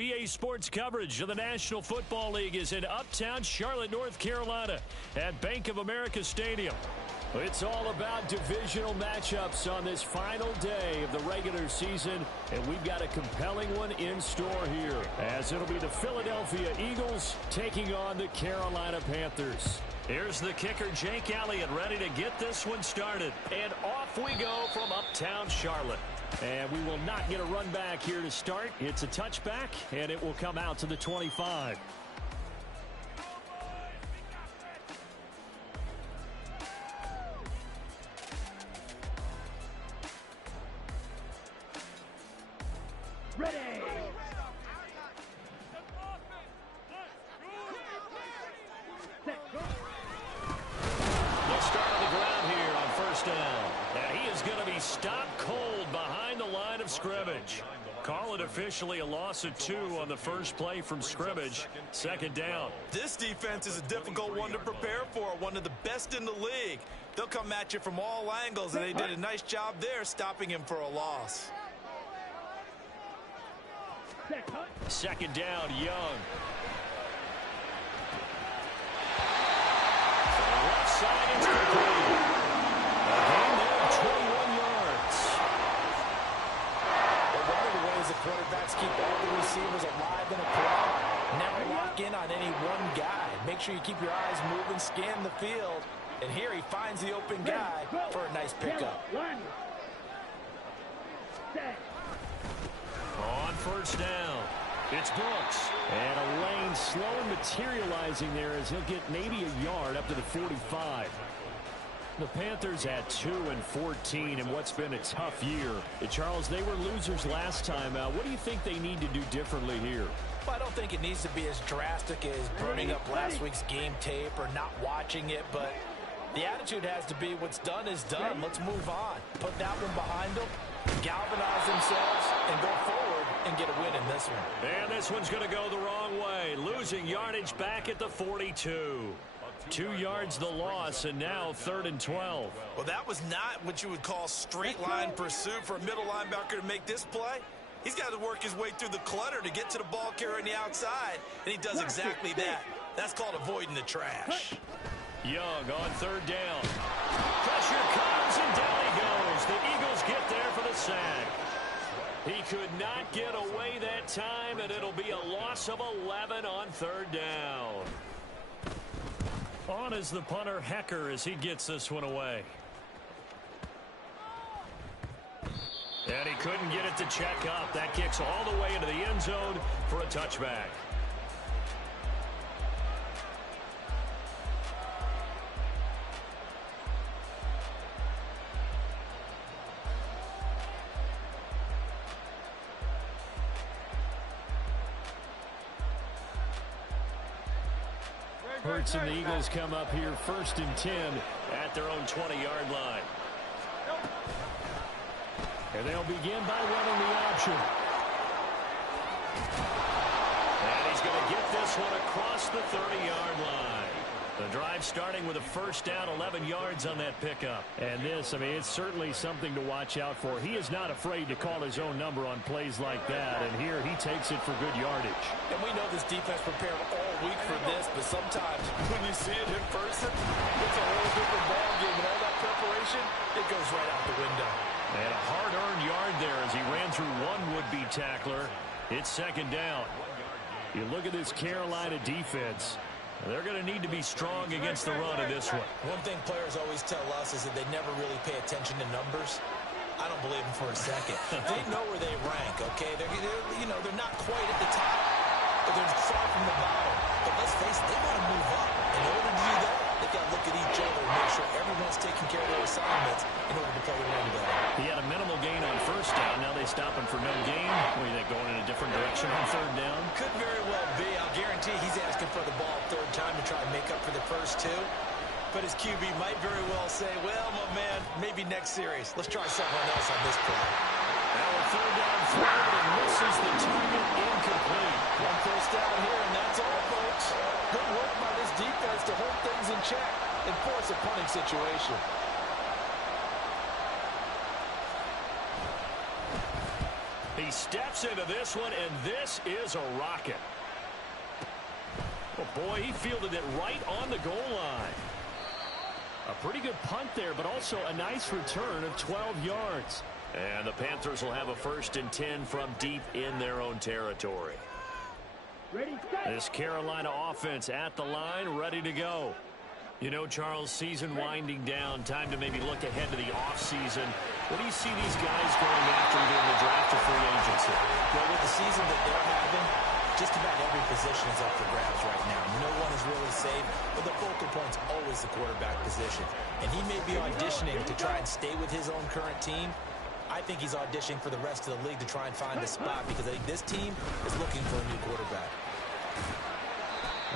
EA Sports coverage of the National Football League is in uptown Charlotte, North Carolina at Bank of America Stadium. It's all about divisional matchups on this final day of the regular season, and we've got a compelling one in store here, as it'll be the Philadelphia Eagles taking on the Carolina Panthers. Here's the kicker, Jake Elliott, ready to get this one started. And off we go from uptown Charlotte. And we will not get a run back here to start. It's a touchback, and it will come out to the 25. Ready. Let's start on the ground here on first down. And he is going to be stopped cold behind the line of scrimmage. Call it officially a loss of 2 on the first play from scrimmage. Second down. This defense is a difficult one to prepare for, one of the best in the league. They'll come at you from all angles, and they did a nice job there stopping him for a loss. Second down, Young. Left side, it's complete. A gain there of 21 yards. Well, one of the ways the quarterbacks keep all the receivers alive in a play, never lock in on any one guy. Make sure you keep your eyes moving, scan the field. And here he finds the open guy for a nice pickup. On first down, it's Brooks. And a lane slow materializing there as he'll get maybe a yard up to the 45. The Panthers at 2-14 in what's been a tough year. Charles, they were losers last time out. What do you think they need to do differently here? Well, I don't think it needs to be as drastic as burning up last week's game tape or not watching it, but the attitude has to be what's done is done. Let's move on. Put that one behind them, galvanize themselves, and go forward and get a win in this one. And this one's going to go the wrong way. Losing yardage back at the 42. 2 yards the loss, and now 3rd and 12. Well, that was not what you would call straight line pursuit for a middle linebacker to make this play. He's got to work his way through the clutter to get to the ball carrier on the outside, and he does exactly that. That's called avoiding the trash. Young on 3rd down. Pressure comes, and down he goes. The Eagles get there for the sack. He could not get away that time, and it'll be a loss of 11 on 3rd down. On is the punter, Hecker, as he gets this one away. And he couldn't get it to check up. That kicks all the way into the end zone for a touchback. Hurts and the Eagles come up here 1st and 10 at their own 20-yard line. And they'll begin by running the option. And he's going to get this one across the 30-yard line. The drive starting with a first down, 11 yards on that pickup. And this, I mean, it's certainly something to watch out for. He is not afraid to call his own number on plays like that. And here he takes it for good yardage. And we know this defense prepared all week for this, but sometimes when you see it in person, it's a whole different ballgame. And all that preparation, it goes right out the window. And a hard-earned yard there as he ran through one would-be tackler. It's 2nd down. You look at this Carolina defense. They're going to need to be strong against the run in this one. One thing players always tell us is that they never really pay attention to numbers. I don't believe them for a second. They know where they rank, okay? They're not quite at the top, but they're far from the bottom. But let's face it, they want to move up. In order to do that, they've got to look at each other and make sure everyone's taking care of their assignments in order to play the run better. He had a minimal gain on first down. Now they stop him for no gain. What do you think, going in a different direction on 3rd down? Could very well be. I'll guarantee he's asking for the ball 3rd time to try and make up for the first 2. But his QB might very well say, well, my man, maybe next series. Let's try someone else on this play. Now a 3rd down throw, but he misses the target, incomplete. One first down here, and that's all, folks. Good work by this defense to hold things in check and force a punting situation. He steps into this one, and this is a rocket. Oh, boy, he fielded it right on the goal line. A pretty good punt there, but also a nice return of 12 yards. And the Panthers will have a 1st and 10 from deep in their own territory. This Carolina offense at the line, ready to go. You know, Charles, season winding down, time to maybe look ahead to the offseason. What do you see these guys going after during the draft or free agency? Well, with the season that they're having, just about every position is up for grabs right now. No one is really safe, but the focal point's always the quarterback position. And he may be auditioning to try and stay with his own current team. I think he's auditioning for the rest of the league to try and find a spot because I think this team is looking for a new quarterback.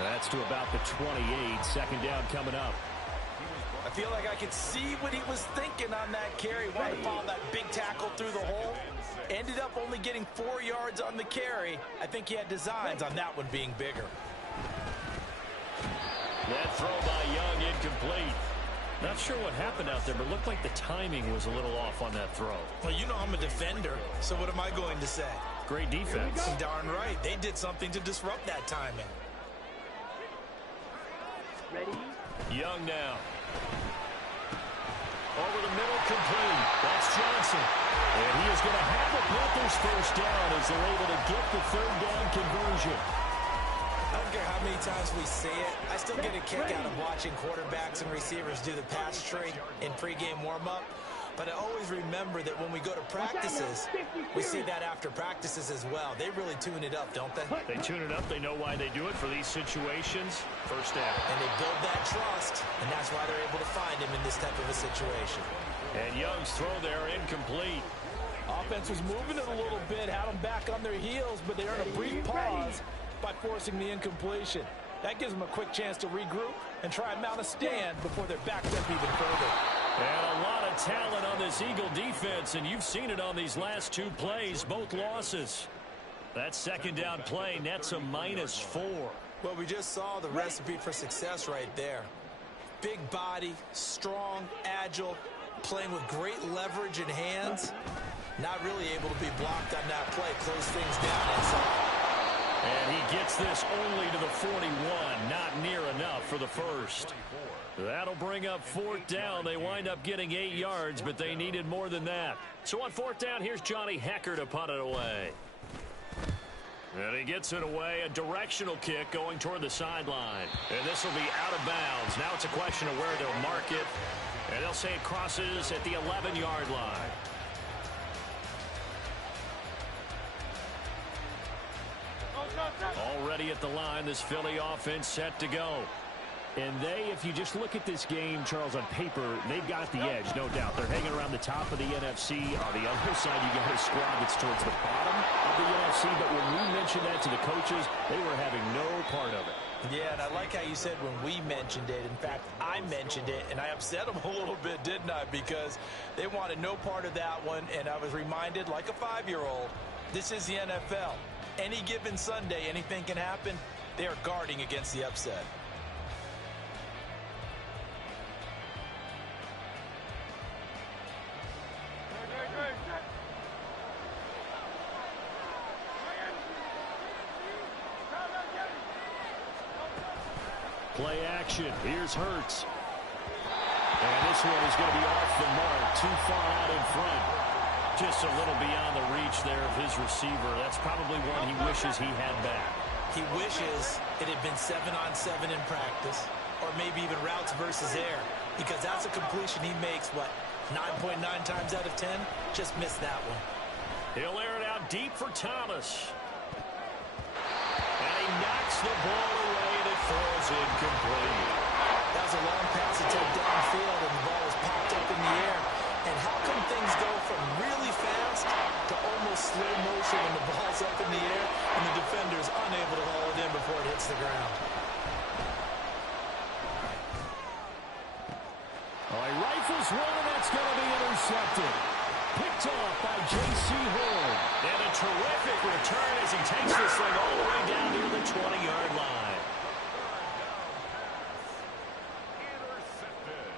That's to about the 28. 2nd down coming up. I feel like I could see what he was thinking on that carry. Wanted to follow that big tackle through the hole. Ended up only getting 4 yards on the carry. I think he had designs on that one being bigger. That throw by Young incomplete. Not sure what happened out there, but looked like the timing was a little off on that throw. Well, you know I'm a defender, so what am I going to say? Great defense. Darn right. They did something to disrupt that timing. Ready? Young now. Over the middle, complete. That's Johnson. And he is going to have the Panthers 1st down as they're able to get the 3rd down conversion. I don't care how many times we say it, I still get a kick out of watching quarterbacks and receivers do the pass trade in pregame warm-up. But I always remember that when we go to practices, we see that after practices as well. They really tune it up, don't they? They tune it up. They know why they do it for these situations. 1st down. And they build that trust, and that's why they're able to find him in this type of a situation. And Young's throw there incomplete. Offense was moving it a little bit, had them back on their heels, but they earned a brief pause by forcing the incompletion. That gives them a quick chance to regroup and try and mount a stand before they're backed up even further. And a lot of talent on this Eagle defense, and you've seen it on these last 2 plays, both losses. That 2nd down play nets a -4. Well, we just saw the recipe for success right there. Big body, strong, agile, playing with great leverage in hands. Not really able to be blocked on that play. Close things down inside. And he gets this only to the 41. Not near enough for the 1st. That'll bring up 4th down. They wind up getting 8 yards, but they needed more than that. So on 4th down, here's Johnny Hekker to punt it away. And he gets it away. A directional kick going toward the sideline. And this will be out of bounds. Now it's a question of where they'll mark it. And they'll say it crosses at the 11-yard line. Already at the line, this Philly offense set to go. And they, if you just look at this game, Charles, on paper, they've got the edge, no doubt. They're hanging around the top of the NFC. On the other side, you got a squad that's towards the bottom of the NFC. But when we mentioned that to the coaches, they were having no part of it. Yeah, and I like how you said when we mentioned it. In fact, I mentioned it, and I upset them a little bit, didn't I? Because they wanted no part of that one, and I was reminded, like a 5-year-old, this is the NFL. Any given Sunday, anything can happen. They are guarding against the upset. Play action. Here's Hurts. And this one is going to be off the mark. Too far out in front. Just a little beyond the reach there of his receiver. That's probably one he wishes he had back. He wishes it had been 7-on-7 in practice, or maybe even routes versus air, because that's a completion he makes, what, 9.9 times out of 10? Just missed that one. He'll air it out deep for Thomas. And he knocks the ball away, and it falls incomplete. That was a long pass to take downfield, and the ball was popped up in the air. And how come things go from really fast to almost slow motion when the ball's up in the air and the defender's unable to haul it in before it hits the ground? All right, rifles one, and that's going to be intercepted. Picked off by J.C. Horn. And a terrific return as he takes this thing all the way down near the 20-yard line. Intercepted.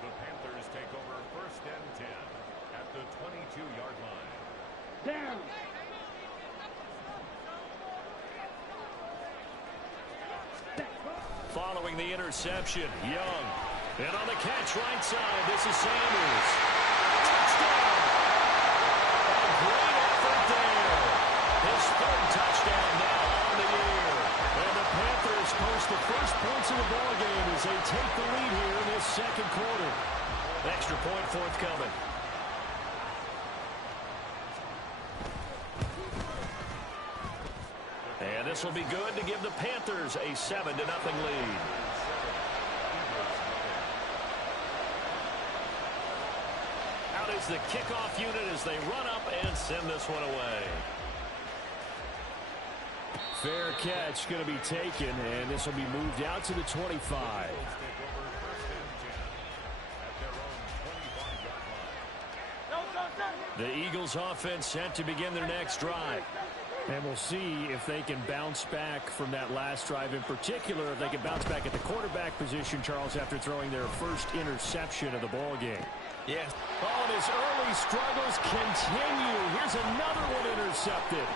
The Panthers take over 1st and 10 at the 22-yard line. Down. Following the interception, Young. And on the catch right side, this is Sanders. Touchdown! A great effort there. His third touchdown now on the year. And the Panthers post the first points of the ballgame as they take the lead here in this second quarter. Extra point forthcoming. And this will be good to give the Panthers a 7-0 lead. Out is the kickoff unit as they run up and send this one away. Fair catch going to be taken, and this will be moved out to the 25. The Eagles offense set to begin their next drive. And we'll see if they can bounce back from that last drive in particular, if they can bounce back at the quarterback position, Charles, after throwing their first interception of the ball game. Yeah. Oh, and his early struggles continue. Here's another one intercepted.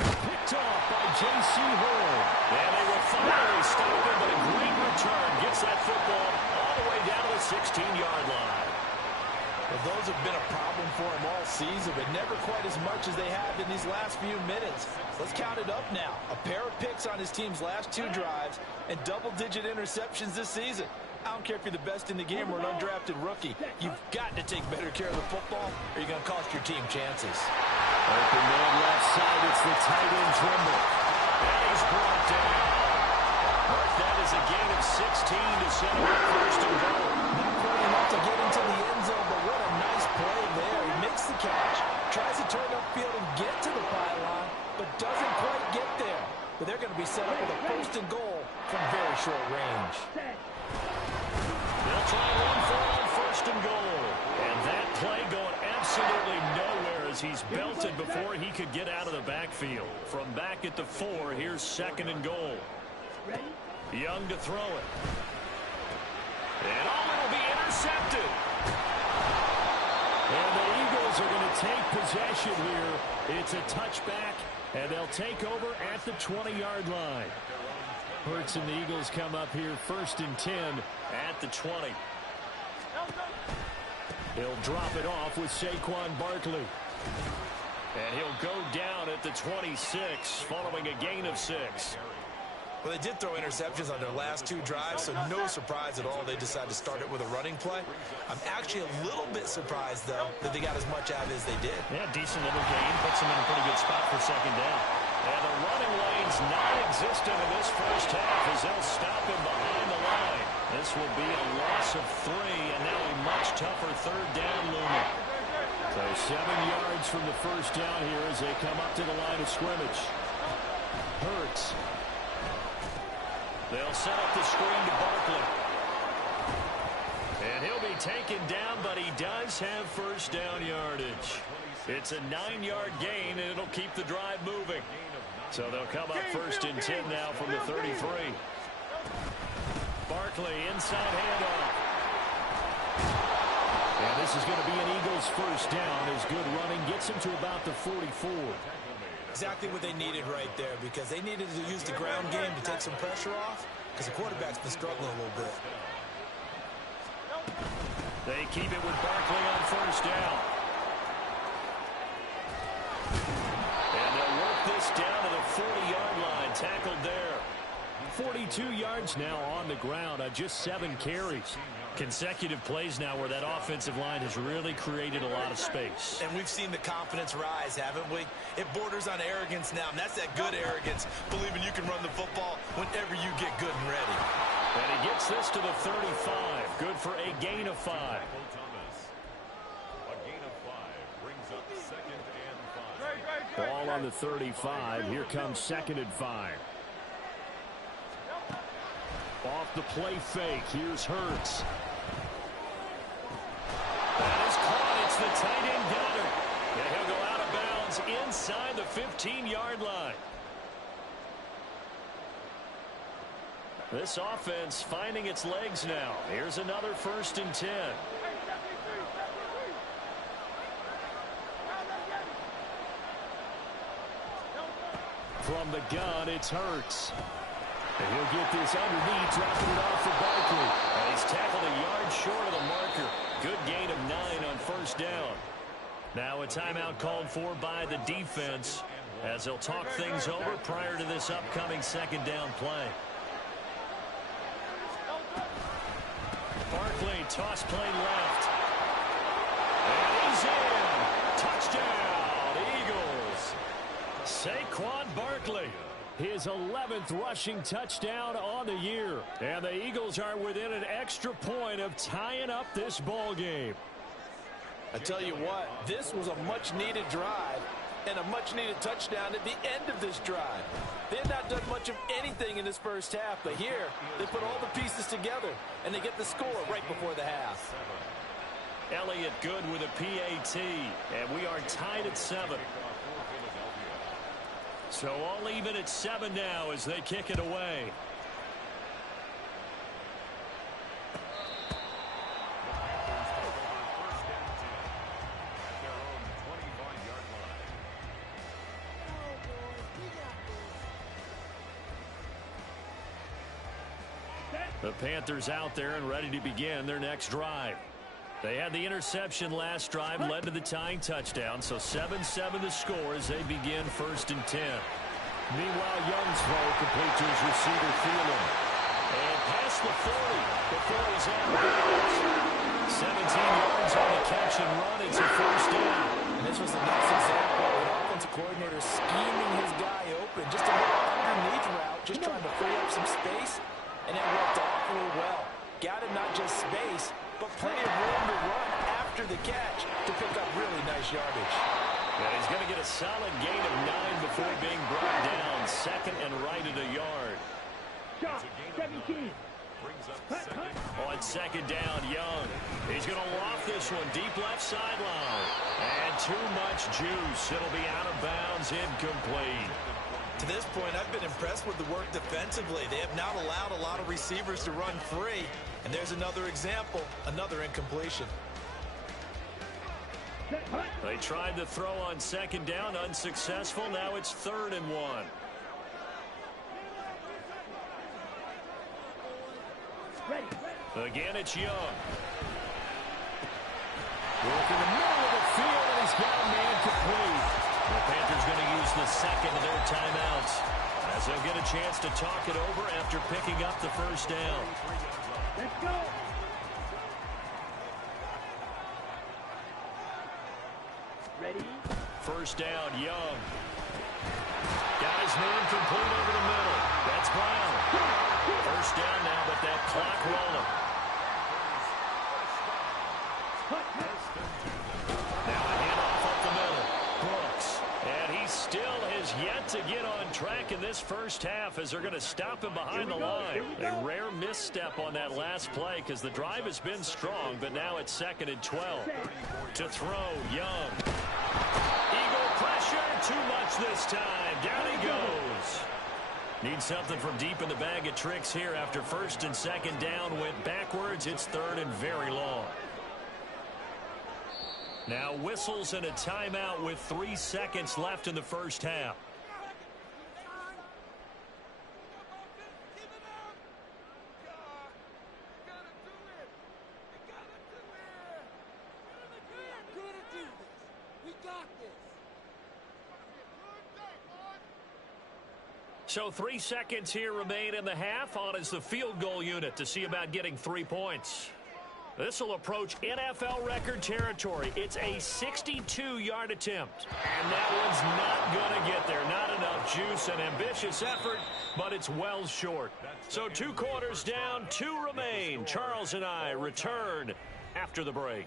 Picked off by J.C. Horn. And they will finally stop him, but a great return gets that football all the way down to the 16-yard line. Well, those have been a problem for him all season, but never quite as much as they have in these last few minutes. Let's count it up now. A pair of picks on his team's last 2 drives and double-digit interceptions this season. I don't care if you're the best in the game or an undrafted rookie. You've got to take better care of the football or you're going to cost your team chances. Open man left side. It's the tight end Trimble. And he's brought down. Mark that is a gain of 16 to set up first and goal. Not quite enough to get into the end zone, but what a nice play there. He makes the catch, tries to turn upfield and get to the pylon, but doesn't quite get there. But they're going to be set up with a first and goal from very short range. They'll try one for on first and goal. And that play going absolutely nowhere as he's belted before he could get out of the backfield. From back at the 4, here's second and goal. Young to throw it. And it'll be intercepted. And the Eagles are going to take possession here. It's a touchback, and they'll take over at the 20-yard line. Hurts and the Eagles come up here first and 10 at the 20. He'll drop it off with Saquon Barkley. And he'll go down at the 26 following a gain of 6. Well, they did throw interceptions on their last 2 drives, so no surprise at all they decided to start it with a running play. I'm actually a little bit surprised, though, that they got as much out of it as they did. Yeah, decent little gain. Puts them in a pretty good spot for second down. And the running lane's non-existent in this first half as they'll stop him behind the line. This will be a loss of 3, and now a much tougher third down looming. So 7 yards from the first down here as they come up to the line of scrimmage. Hurts. They'll set up the screen to Barkley. And he'll be taken down, but he does have first down yardage. It's a 9-yard gain, and it'll keep the drive moving. So they'll come up first and 10 now from the 33. Barkley, inside handoff. And this is going to be an Eagles first down as good running gets him to about the 44. Exactly what they needed right there, because they needed to use the ground game to take some pressure off, because the quarterback's been struggling a little bit. They keep it with Barkley on first down. And they'll work this down to the 40-yard line, tackled there. 42 yards now on the ground on just 7 carries. Consecutive plays now where that offensive line has really created a lot of space. And we've seen the confidence rise, haven't we? It borders on arrogance now, and that's that good arrogance, believing you can run the football whenever you get good and ready. And he gets this to the 35. Good for a gain of 5. Ball on the 35. Here comes second and 5. Off the play fake. Here's Hurts. That is caught. It's the tight end Goddard. And he'll go out of bounds inside the 15-yard line. This offense finding its legs now. Here's another first and 10. from the gun, it's Hurts. And he'll get this underneath, dropping it off for Barkley. And he's tackled a yard short of the marker. Good gain of 9 on first down. Now a timeout called for by the defense as they'll talk things over prior to this upcoming second down play. Barkley, toss play left. And he's in. Touchdown, Eagles. Saquon Barkley, his 11th rushing touchdown on the year. And the Eagles are within an extra point of tying up this ball game. I tell you what, this was a much-needed drive and a much-needed touchdown at the end of this drive. They had not done much of anything in this first half, but here they put all the pieces together, and they get the score right before the half. Elliott good with a PAT, and we are tied at 7. So all even at 7 now as they kick it away. The Panthers out there and ready to begin their next drive. They had the interception last drive, led to the tying touchdown, so 7-7 the score as they begin 1st and 10. Meanwhile, Young's throw complete to his receiver, Thielen. And past the 40 before he's out of bounds. 17 yards on the catch and run. It's a first down. And this was a nice example of an offensive coordinator scheming his guy open. Just a little underneath route, just trying to free up some space. And it worked awfully well. Got him not just space, but plenty of room to run after the catch to pick up really nice yardage. And he's going to get a solid gain of 9 before being brought down. 2nd and right at a yard. Shot, 17. On 2nd down, Young. He's going to loft this one deep left sideline. And too much juice. It'll be out of bounds, incomplete. To this point, I've been impressed with the work defensively. They have not allowed a lot of receivers to run free. And there's another example, another incompletion. They tried to throw on 2nd down, unsuccessful. Now it's 3rd and 1. Ready. Again, it's Young. Work in the middle of the field, and he's got a man complete. The Panthers going to use the 2nd of their timeouts as they'll get a chance to talk it over after picking up the first down. Let's go. Ready. First down, Young. Got his man complete over the middle. That's Brown. First down now, but that clock rolling. Now a handoff up the middle. Brooks. And he still has yet to get on track in this first half as they're going to stop him behind the line. A rare misstep on that last play because the drive has been strong, but now it's 2nd and 12. To throw, Young. Eagle pressure, too much this time. Down he goes. Needs something from deep in the bag of tricks here after 1st and 2nd down went backwards. It's 3rd and very long. Now whistles and a timeout with 3 seconds left in the first half. So 3 seconds here remain in the half. On is the field goal unit to see about getting 3 points. This will approach NFL record territory. It's a 62-yard attempt. And that one's not going to get there. Not enough juice, an ambitious effort, but it's well short. So 2 quarters down, 2 remain. Charles and I return after the break.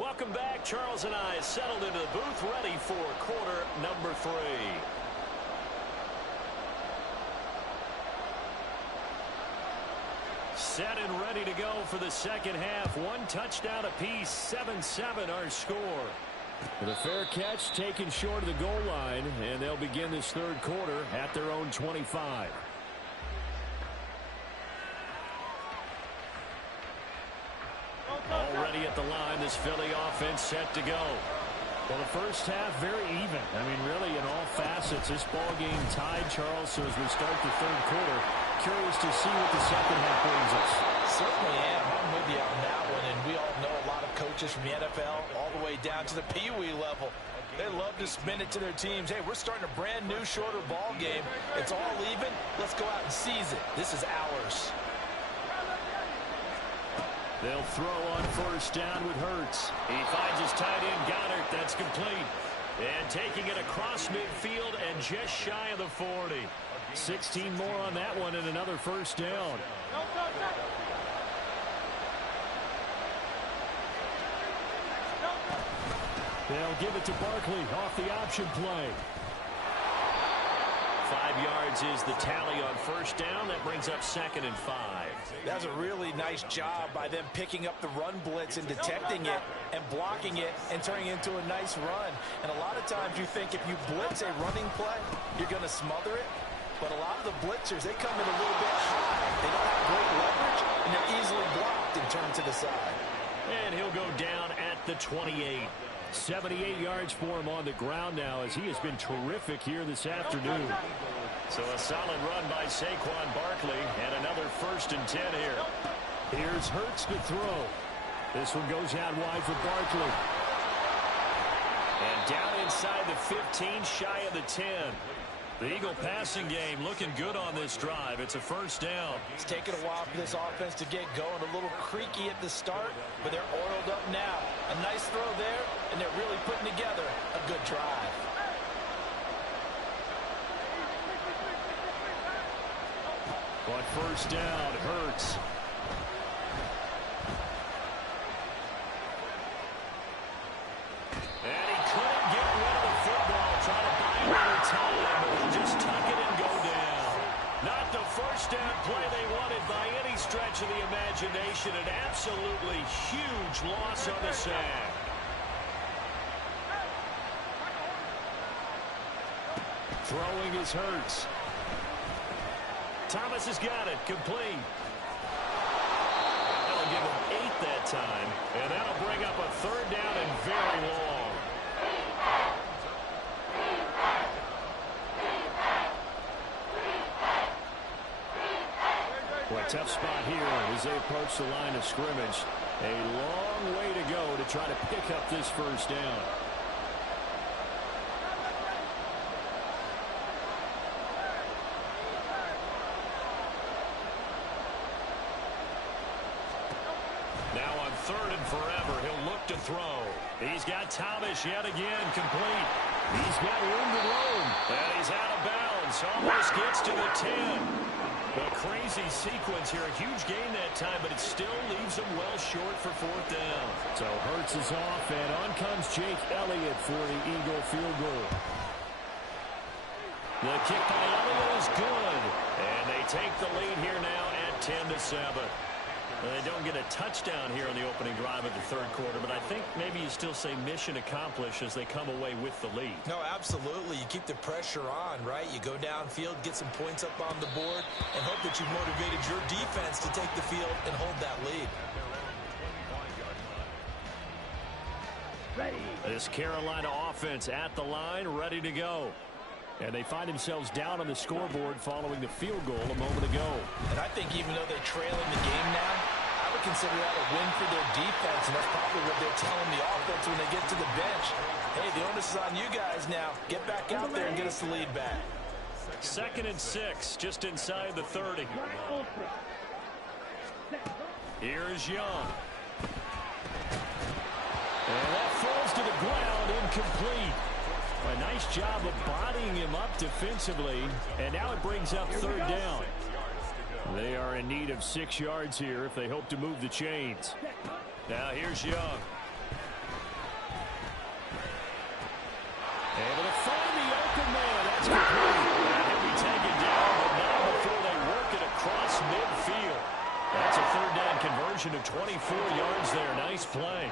Welcome back. Charles and I settled into the booth, ready for quarter number 3. Set and ready to go for the second half. 1 touchdown apiece, 7-7 our score. The fair catch taken short of the goal line, and they'll begin this third quarter at their own 25. Already at the line, this Philly offense set to go. Well, the first half, very even. I mean, really, in all facets, this ball game tied, Charles. So as we start the third quarter, curious to see what the second half brings us. Certainly am. I'm with you on that one. And we all know a lot of coaches from the NFL all the way down to the Pee-wee level. They love to spin it to their teams. Hey, we're starting a brand new, shorter ball game. It's all even. Let's go out and seize it. This is ours. They'll throw on first down with Hurts. He finds his tight end, Goddard. That's complete. And taking it across midfield and just shy of the 40. 16 more on that one and another first down. They'll give it to Barkley off the option play. 5 yards is the tally on first down. That brings up 2nd and 5. That's a really nice job by them picking up the run blitz and detecting it and blocking it and turning it into a nice run. And a lot of times you think if you blitz a running play, you're going to smother it. But a lot of the blitzers, they come in a little bit high. They don't have great leverage, and they're easily blocked and turned to the side. And he'll go down at the 28. 78 yards for him on the ground now as he has been terrific here this afternoon. So a solid run by Saquon Barkley and another 1st and 10 here. Here's Hurts to throw. This one goes out wide for Barkley. And down inside the 15, shy of the 10. The Eagle passing game looking good on this drive. It's a first down. It's taken a while for this offense to get going. A little creaky at the start, but they're oiled up now. A nice throw there, and they're really putting together a good drive. But first down, Hurts. And he couldn't get rid of the football. Trying to buy another time, but he'll just tuck it and go down. Not the first down play they wanted by any stretch of the imagination. An absolutely huge loss on the sack. Throwing is Hurts. Thomas has got it. Complete. That'll give him 8 that time. And that'll bring up a 3rd down and very long. Well, a tough spot here as they approach the line of scrimmage. A long way to go to try to pick up this first down. Now on 3rd and forever, he'll look to throw. He's got Thomas yet again, complete. He's got room to roam. And he's out of bounds. Almost gets to the 10. A crazy sequence here. A huge gain that time, but it still leaves him well short for 4th down. So Hurts is off, and on comes Jake Elliott for the Eagle field goal. The kick by Elliott is good. And they take the lead here now at 10-7. They don't get a touchdown here on the opening drive of the 3rd quarter, but I think maybe you still say mission accomplished as they come away with the lead. No, absolutely. You keep the pressure on, right? You go downfield, get some points up on the board, and hope that you've motivated your defense to take the field and hold that lead. Ready. This Carolina offense at the line, ready to go. And they find themselves down on the scoreboard following the field goal a moment ago. And I think even though they're trailing the game now, I would consider that a win for their defense, and that's probably what they're telling the offense when they get to the bench. Hey, the onus is on you guys now. Get back out there and get us the lead back. 2nd and 6, just inside the 30. Here is Young. And that falls to the ground, incomplete. A nice job of bodying him up defensively, and now it brings up 3rd down. They are in need of 6 yards here if they hope to move the chains. Now here's Young. Able to find the open man. That's complete. And he'll be taken down, but not before they work it across midfield. That's a 3rd down conversion of 24 yards there. Nice play.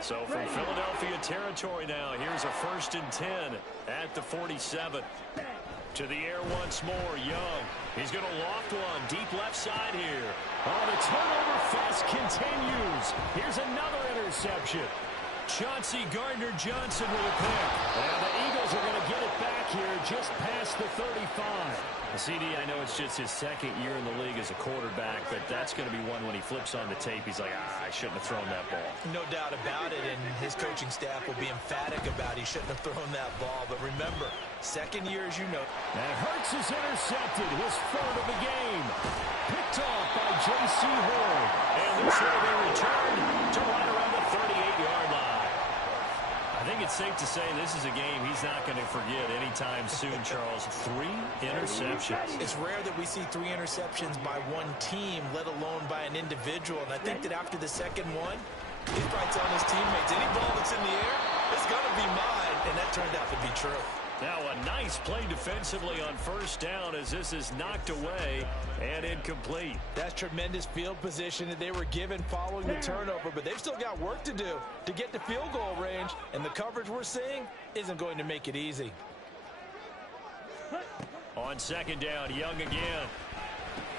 So from Philadelphia territory now, here's a 1st and 10 at the 47. To the air once more, Young. He's going to loft one, deep left side here. Oh, the turnover fest continues. Here's another interception. Chauncey Gardner-Johnson with a pick. And the Eagles are going to get it back here just past the 35. CD, I know it's just his 2nd year in the league as a quarterback, but that's going to be one when he flips on the tape, he's like, I shouldn't have thrown that ball. No doubt about it, and his coaching staff will be emphatic about he shouldn't have thrown that ball. But remember, 2nd year, as you know. And Hurts is intercepted, his 3rd of the game. Picked off by J.C. Horn. And this will be returned to right around the 38-yard line. I think it's safe to say this is a game he's not going to forget anytime soon, Charles. 3 interceptions. It's rare that we see 3 interceptions by one team, let alone by an individual. And I think that after the 2nd one, he's probably telling his teammates, any ball that's in the air, it's going to be mine. And that turned out to be true. Now a nice play defensively on 1st down as this is knocked away and incomplete. That's tremendous field position that they were given following the turnover, but they've still got work to do to get to field goal range, and the coverage we're seeing isn't going to make it easy. On 2nd down, Young again.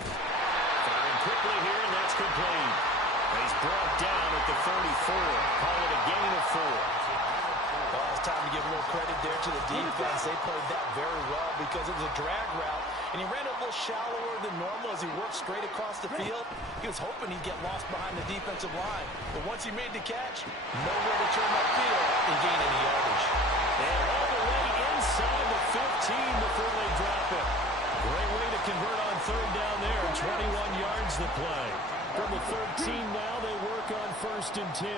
Firing quickly here, and that's complete. He's brought down at the 34. Call it a gain of 4. Well, it's time to give a little credit there to the defense. They played that very well because it was a drag route, and he ran a little shallower than normal as he worked straight across the field. He was hoping he'd get lost behind the defensive line, but once he made the catch, nowhere to turn upfield and gain any yardage. And all the way inside the 15 before they drop it. Great way to convert on 3rd down there. 21 yards the play. From the 13 now, they work on 1st and 10.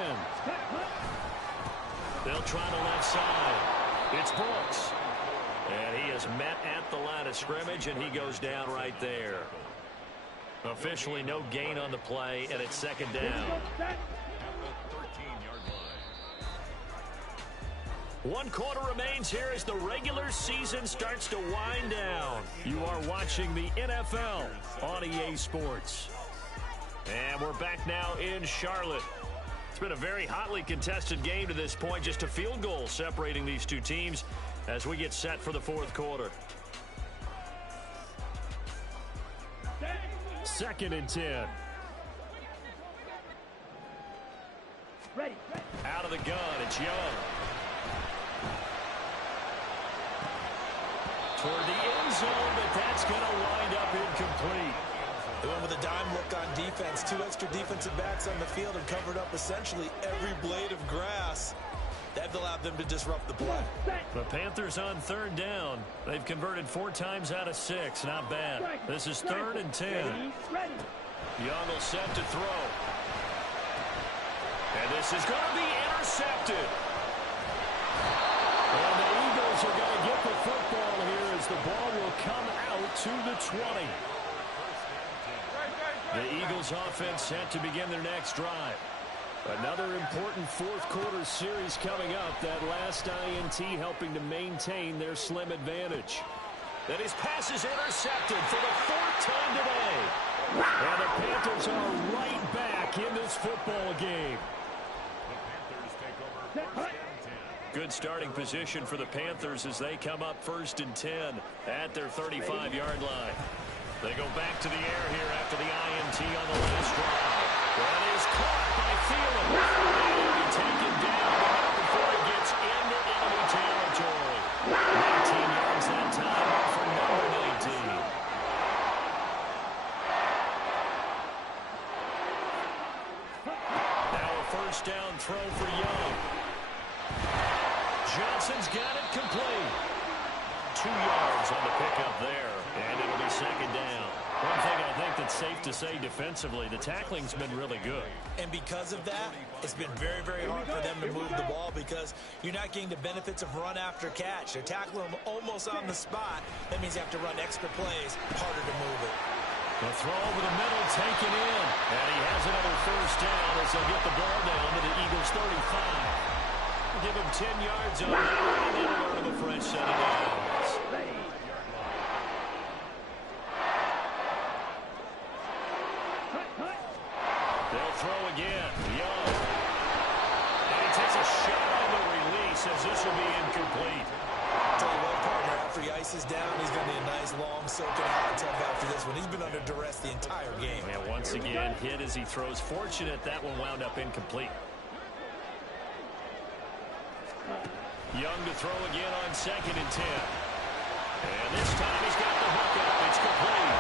They'll try the left side. It's Brooks. And he is met at the line of scrimmage, and he goes down right there. Officially no gain on the play, and it's 2nd down. 1 quarter remains here as the regular season starts to wind down. You are watching the NFL on EA Sports. And we're back now in Charlotte. It's been a very hotly contested game to this point. Just a field goal separating these two teams as we get set for the 4th quarter. 2nd and 10. Ready. Out of the gun, it's Young. Toward the end zone, but that's going to wind up incomplete. They went with a dime look on defense. 2 extra defensive backs on the field and covered up essentially every blade of grass. That allowed them to disrupt the play. The Panthers on 3rd down. They've converted 4 times out of 6. Not bad. This is 3rd and 10. Young will set to throw. And this is going to be intercepted. And the Eagles are going to get the football here as the ball will come out to the 20. The Eagles offense set to begin their next drive. Another important 4th quarter series coming up. That last INT helping to maintain their slim advantage. And his pass is intercepted for the 4th time today. And the Panthers are right back in this football game. Good starting position for the Panthers as they come up 1st and 10 at their 35-yard line. They go back to the air here after the INT on the last drive. That is caught by Thielen. And he'll be taken down before he gets into enemy territory. 19 yards that time for number 19. Now a 1st down throw for Young. Johnson's got it complete. 2 yards on the pickup there, and it'll be 2nd down. One thing I think that's safe to say defensively, the tackling's been really good. And because of that, it's been very, very hard for them to move the ball because you're not getting the benefits of run after catch. They're tackling them almost on the spot. That means you have to run extra plays, harder to move it. The throw over the middle, taken in. And he has another 1st down as they'll get the ball down to the Eagles' 35. Give him 10 yards on that, and then a learn of a fresh set of downs. They'll throw again. Young. And he takes a shot on the release as this will be incomplete. Tell you what, partner, after he ices down, he's going to need a nice, long, soaking hot tub after this one. He's been under duress the entire game. And once again, hit as he throws. Fortunate that one wound up incomplete. Young to throw again on 2nd and 10. And this time he's got the hook up. It's complete.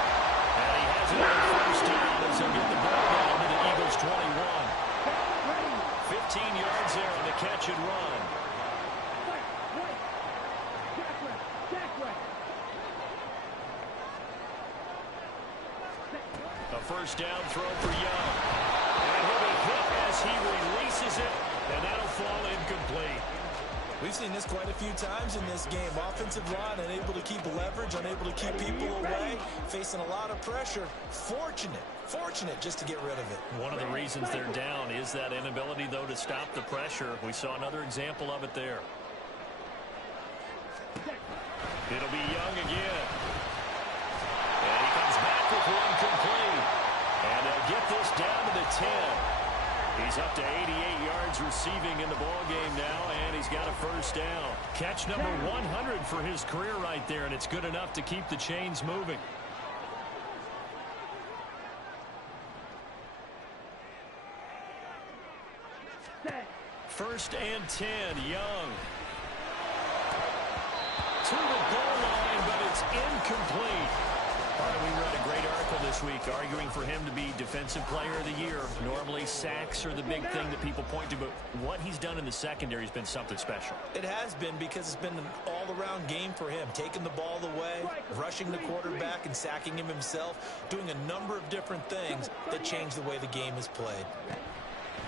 And he has another first down as he'll get the ball down to the Eagles' 21. 15 yards there on the catch and run. A first down throw for Young. And he'll be hit as he releases it, and that'll fall incomplete. We've seen this quite a few times in this game. Offensive line unable to keep leverage, unable to keep people away, facing a lot of pressure. Fortunate just to get rid of it. One of the reasons they're down is that inability, though, to stop the pressure. We saw another example of it there. It'll be Young again. And he comes back with one complete. And they'll get this down to the 10. He's up to 88 yards receiving in the ballgame now, and he's got a first down. Catch number 100 for his career right there, and it's good enough to keep the chains moving. First and 10, Young. To the goal line, but it's incomplete. We read a great article this week arguing for him to be Defensive Player of the Year. Normally, sacks are the big thing that people point to, but what he's done in the secondary has been something special. It has been, because it's been an all-around game for him. Taking the ball away, rushing the quarterback, and sacking him himself, doing a number of different things that change the way the game is played.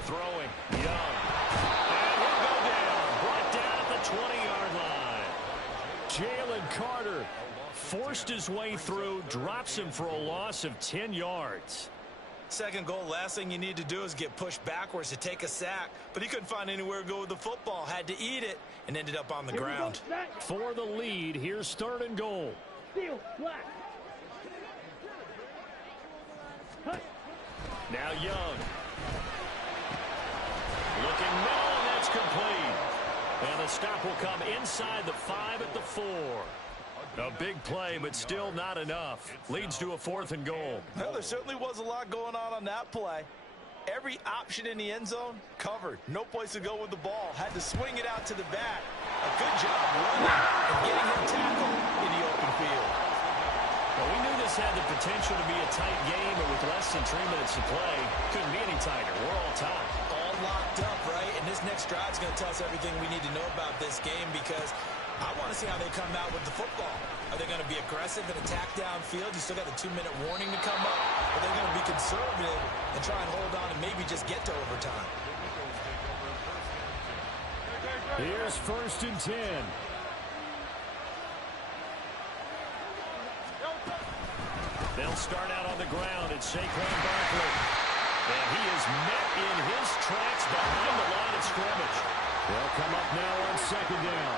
Throwing, Young. And he'll go down. Brought down at the 20-yard line. Jalen Carter forced his way through, drops him for a loss of 10 yards. Second goal, last thing you need to do is get pushed backwards to take a sack, but he couldn't find anywhere to go with the football, had to eat it, and ended up on the ground. For the lead, here's 3rd and goal. Now Young. Looking middle, and that's complete. And the stop will come inside the 5 at the 4. A big play, but still not enough. Leads to a 4th and goal. Well, there certainly was a lot going on that play. Every option in the end zone covered. No place to go with the ball. Had to swing it out to the back. A good job running and getting him tackled in the open field. Well, we knew this had the potential to be a tight game, but with less than 3 minutes to play, couldn't be any tighter. We're all tied. All locked up, right? And this next drive is going to tell us everything we need to know about this game, because I want to see how they come out with the football. Are they going to be aggressive and attack downfield? You still got a 2-minute warning to come up. Are they going to be conservative and try and hold on and maybe just get to overtime? Here's 1st and 10. They'll start out on the ground at Saquon Barkley. And he is met in his tracks behind the line of scrimmage. They'll come up now on 2nd down.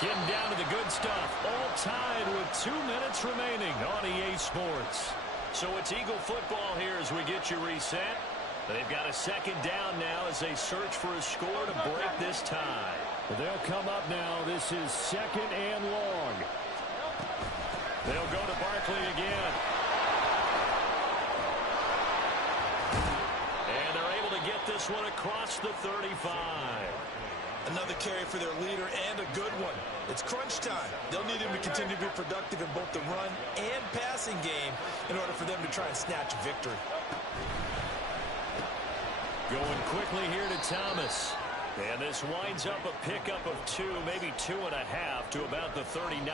Getting down to the good stuff. All tied with 2 minutes remaining on EA Sports. So it's Eagle football here as we get you reset. They've got a 2nd down now as they search for a score to break this tie. They'll come up now. This is 2nd and long. They'll go to Barkley again. And they're able to get this one across the 35. Another carry for their leader, and a good one. It's crunch time. They'll need him to continue to be productive in both the run and passing game in order for them to try and snatch a victory. Going quickly here to Thomas. And this winds up a pickup of 2, maybe 2.5 to about the 39.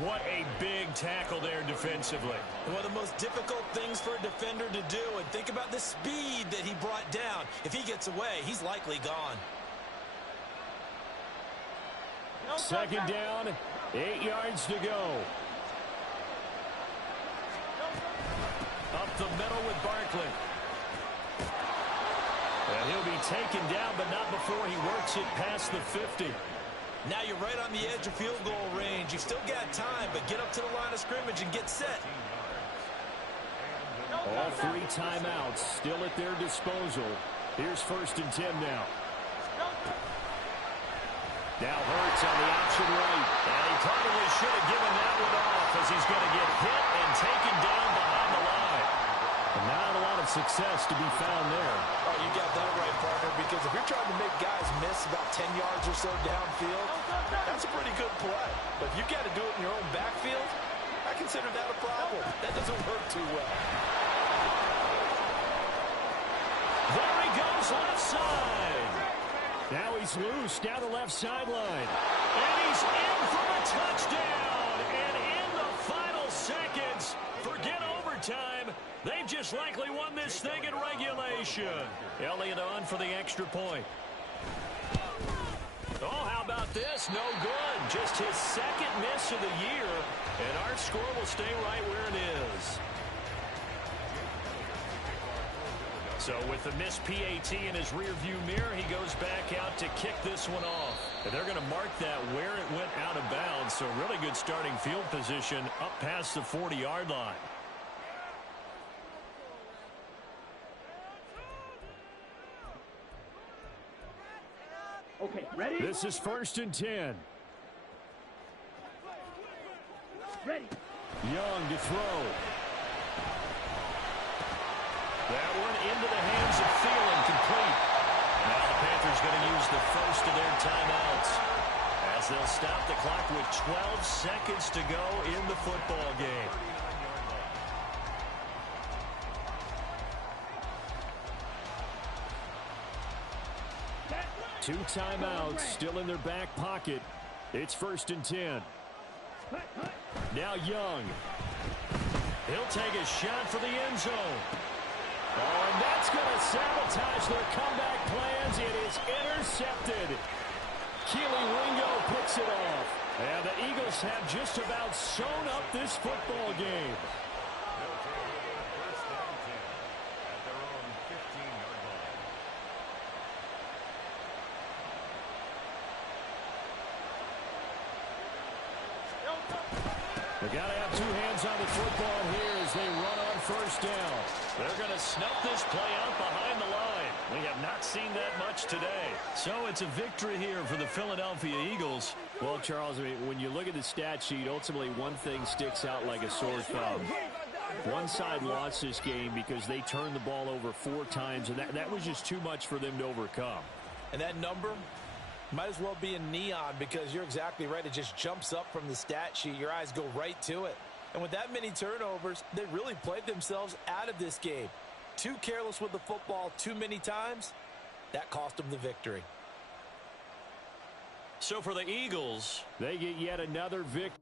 What a big tackle there defensively. One of the most difficult things for a defender to do, and think about the speed that he brought down. If he gets away, he's likely gone. 2nd down, 8 yards to go. Up the middle with Barkley. And he'll be taken down, but not before he works it past the 50. Now you're right on the edge of field goal range. You've still got time, but get up to the line of scrimmage and get set. All 3 timeouts still at their disposal. Here's 1st and 10 now. Now Hurts on the option right. And he probably should have given that one off as he's going to get hit and taken down behind the line. And not a lot of success to be found there. Oh, you got that right, partner, because if you're trying to make guys miss about 10 yards or so downfield, that's a pretty good play. But if you got to do it in your own backfield, I consider that a problem. That doesn't work too well. There he goes left side. Now he's loose down the left sideline. And he's in for a touchdown. And in the final seconds, forget overtime. They've just likely won this thing in regulation. Elliott on for the extra point. Oh, how about this? No good. Just his 2nd miss of the year. And our score will stay right where it is. So with the missed PAT in his rearview mirror, he goes back out to kick this one off. And they're going to mark that where it went out of bounds. So really good starting field position up past the 40-yard line. Okay, ready? This is 1st and 10. Ready. Young to throw. That one into the hands of Thielen, complete. Now the Panthers going to use the first of their timeouts as they'll stop the clock with 12 seconds to go in the football game. Two timeouts still in their back pocket. It's 1st and 10. Now Young. He'll take a shot for the end zone. Oh, and that's going to sabotage their comeback plans. It is intercepted. Keely Ringo picks it off. And the Eagles have just about sewn up this football game. They got to have 2 hands on the football here as they run on 1st down. They're going to snuff this play out behind the line. We have not seen that much today. So it's a victory here for the Philadelphia Eagles. Well, Charles, I mean, when you look at the stat sheet, ultimately one thing sticks out like a sore thumb. One side lost this game because they turned the ball over 4 times, and that was just too much for them to overcome. And that number might as well be in neon because you're exactly right. It just jumps up from the stat sheet. Your eyes go right to it. And with that many turnovers, they really played themselves out of this game. Too careless with the football too many times. That cost them the victory. So for the Eagles, they get yet another victory.